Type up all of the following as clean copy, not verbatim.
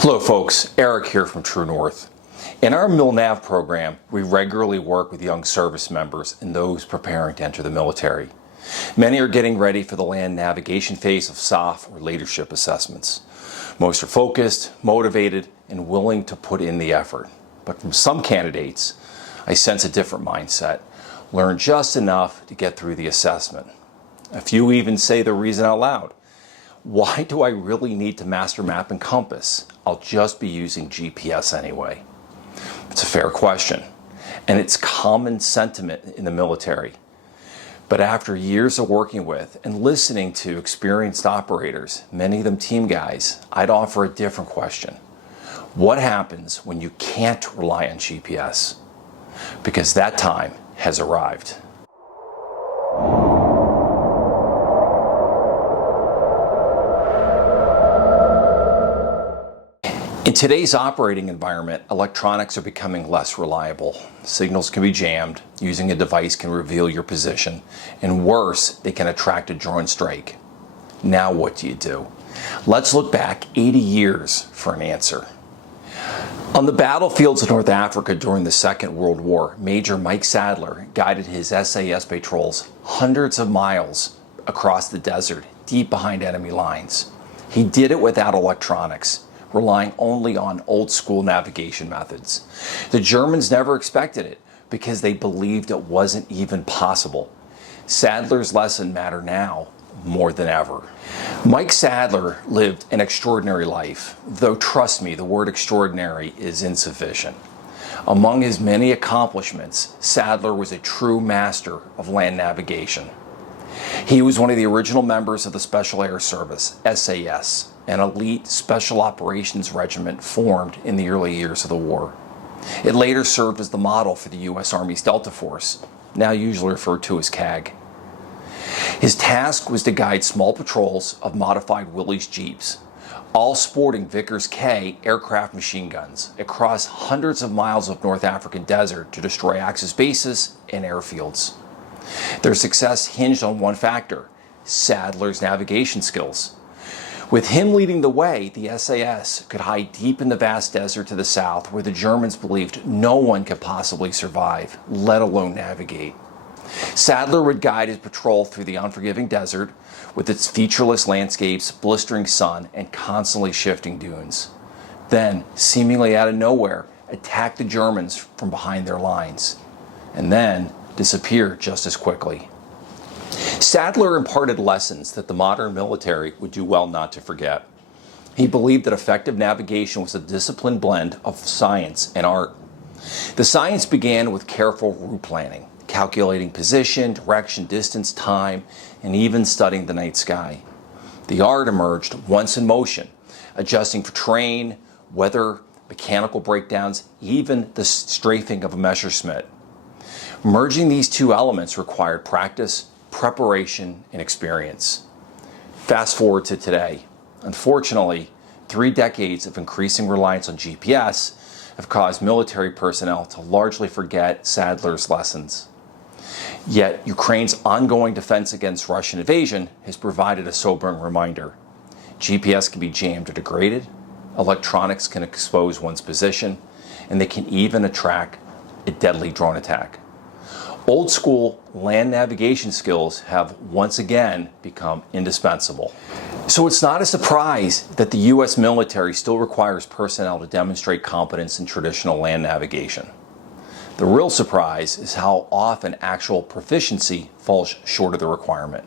Hello folks, Eric here from True North. In our MilNav program, we regularly work with young service members and those preparing to enter the military. Many are getting ready for the land navigation phase of SOF or leadership assessments. Most are focused, motivated, and willing to put in the effort. But from some candidates, I sense a different mindset. Learn just enough to get through the assessment. A few even say the reason out loud. Why do I really need to master map and compass? I'll just be using GPS anyway. It's a fair question, and it's common sentiment in the military. But after years of working with and listening to experienced operators, many of them team guys, I'd offer a different question. What happens when you can't rely on GPS? Because that time has arrived. In today's operating environment, electronics are becoming less reliable. Signals can be jammed, using a device can reveal your position, and worse, they can attract a drone strike. Now what do you do? Let's look back 80 years for an answer. On the battlefields of North Africa during the Second World War, Major Mike Sadler guided his SAS patrols hundreds of miles across the desert, deep behind enemy lines. He did it without electronics, relying only on old-school navigation methods. The Germans never expected it because they believed it wasn't even possible. Sadler's lesson matters now more than ever. Mike Sadler lived an extraordinary life, though trust me, the word extraordinary is insufficient. Among his many accomplishments, Sadler was a true master of land navigation. He was one of the original members of the Special Air Service, SAS, an elite special operations regiment formed in the early years of the war. It later served as the model for the U.S. Army's Delta Force, now usually referred to as CAG. His task was to guide small patrols of modified Willys Jeeps, all sporting Vickers K aircraft machine guns, across hundreds of miles of North African desert to destroy Axis bases and airfields. Their success hinged on one factor: Sadler's navigation skills. With him leading the way, the SAS could hide deep in the vast desert to the south where the Germans believed no one could possibly survive, let alone navigate. Sadler would guide his patrol through the unforgiving desert with its featureless landscapes, blistering sun, and constantly shifting dunes. Then, seemingly out of nowhere, attack the Germans from behind their lines, and then disappear just as quickly. Sadler imparted lessons that the modern military would do well not to forget. He believed that effective navigation was a disciplined blend of science and art. The science began with careful route planning, calculating position, direction, distance, time, and even studying the night sky. The art emerged once in motion, adjusting for terrain, weather, mechanical breakdowns, even the strafing of a Messerschmitt. Merging these two elements required practice, preparation, and experience. Fast forward to today. Unfortunately, 3 decades of increasing reliance on GPS have caused military personnel to largely forget Sadler's lessons. Yet, Ukraine's ongoing defense against Russian invasion has provided a sobering reminder. GPS can be jammed or degraded, electronics can expose one's position, and they can even attract a deadly drone attack. Old school land navigation skills have once again become indispensable. So it's not a surprise that the U.S. military still requires personnel to demonstrate competence in traditional land navigation. The real surprise is how often actual proficiency falls short of the requirement.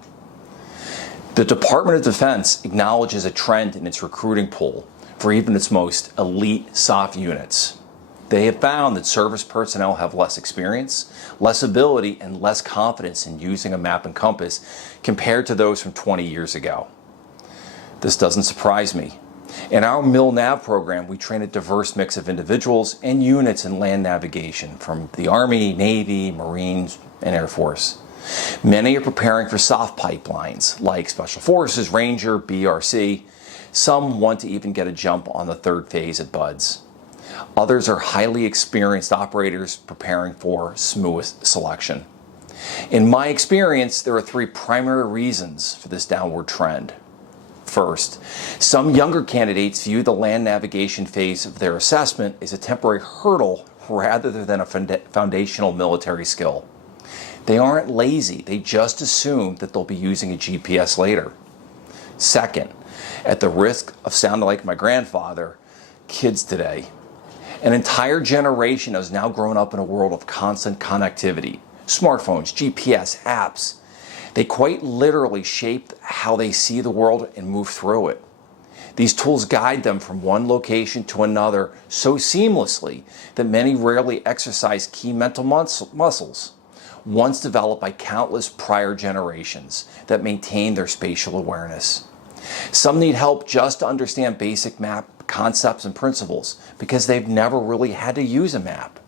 The Department of Defense acknowledges a trend in its recruiting pool for even its most elite SOF units. They have found that service personnel have less experience, less ability, and less confidence in using a map and compass compared to those from 20 years ago. This doesn't surprise me. In our MilNav program, we train a diverse mix of individuals and units in land navigation from the Army, Navy, Marines, and Air Force. Many are preparing for soft pipelines like Special Forces, Ranger, BRC. Some want to even get a jump on the third phase at BUDS. Others are highly experienced operators preparing for smooth selection. In my experience, there are 3 primary reasons for this downward trend. First, some younger candidates view the land navigation phase of their assessment as a temporary hurdle rather than a foundational military skill. They aren't lazy, they just assume that they'll be using a GPS later. Second, at the risk of sounding like my grandfather, kids today, an entire generation has now grown up in a world of constant connectivity. Smartphones, GPS, apps. They quite literally shape how they see the world and move through it. These tools guide them from one location to another so seamlessly that many rarely exercise key mental muscles, once developed by countless prior generations that maintain their spatial awareness. Some need help just to understand basic map concepts and principles because they've never really had to use a map.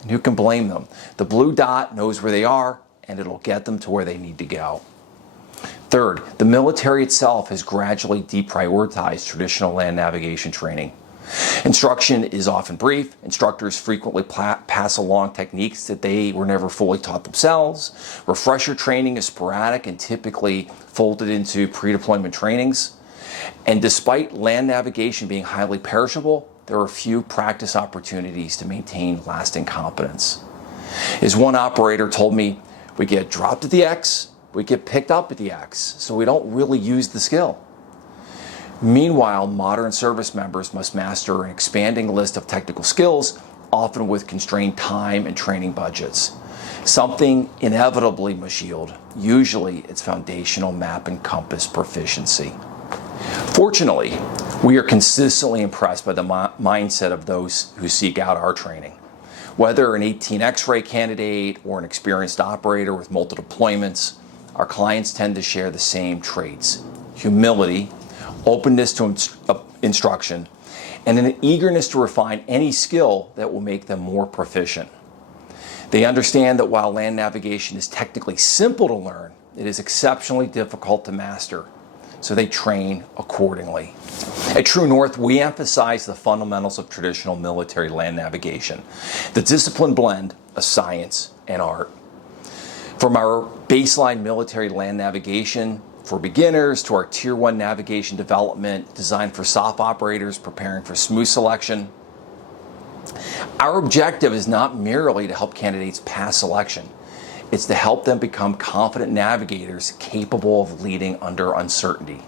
And who can blame them? The blue dot knows where they are, and it'll get them to where they need to go. Third, the military itself has gradually deprioritized traditional land navigation training. Instruction is often brief. Instructors frequently pass along techniques that they were never fully taught themselves. Refresher training is sporadic and typically folded into pre-deployment trainings. And despite land navigation being highly perishable, there are few practice opportunities to maintain lasting competence. As one operator told me, we get dropped at the X, we get picked up at the X, so we don't really use the skill. Meanwhile, modern service members must master an expanding list of technical skills, often with constrained time and training budgets. Something inevitably must yield. Usually, it's foundational map and compass proficiency. Fortunately, we are consistently impressed by the mindset of those who seek out our training. Whether an 18 X-ray candidate or an experienced operator with multiple deployments, our clients tend to share the same traits: humility, openness to instruction, and an eagerness to refine any skill that will make them more proficient. They understand that while land navigation is technically simple to learn, it is exceptionally difficult to master, so they train accordingly. At True North, we emphasize the fundamentals of traditional military land navigation, the disciplined blend of science and art. From our baseline military land navigation for beginners to our Tier 1 navigation development designed for SOF operators preparing for smooth selection, our objective is not merely to help candidates pass selection. It's to help them become confident navigators capable of leading under uncertainty.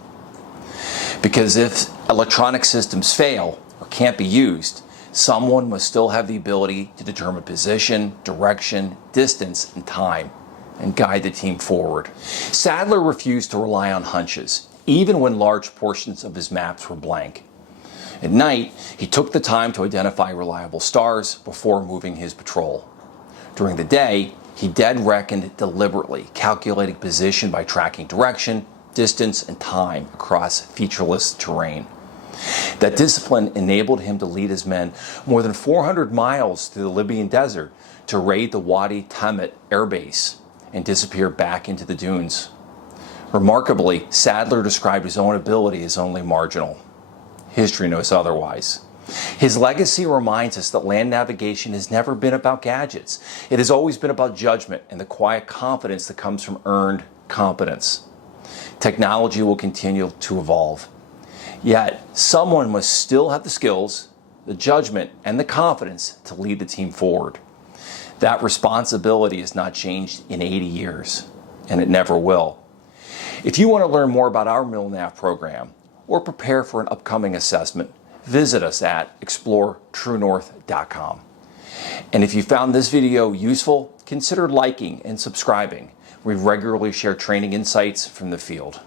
Because if electronic systems fail or can't be used, someone must still have the ability to determine position, direction, distance, and time, and guide the team forward. Sadler refused to rely on hunches, even when large portions of his maps were blank. At night, he took the time to identify reliable stars before moving his patrol. During the day, he dead-reckoned deliberately, calculating position by tracking direction, distance, and time across featureless terrain. That discipline enabled him to lead his men more than 400 miles through the Libyan desert to raid the Wadi Tamet air base and disappear back into the dunes. Remarkably, Sadler described his own ability as only marginal. History knows otherwise. His legacy reminds us that land navigation has never been about gadgets. It has always been about judgment and the quiet confidence that comes from earned competence. Technology will continue to evolve. Yet, someone must still have the skills, the judgment, and the confidence to lead the team forward. That responsibility has not changed in 80 years, and it never will. If you want to learn more about our MilNav program or prepare for an upcoming assessment, visit us at exploretruenorth.com. And if you found this video useful, consider liking and subscribing. We regularly share training insights from the field.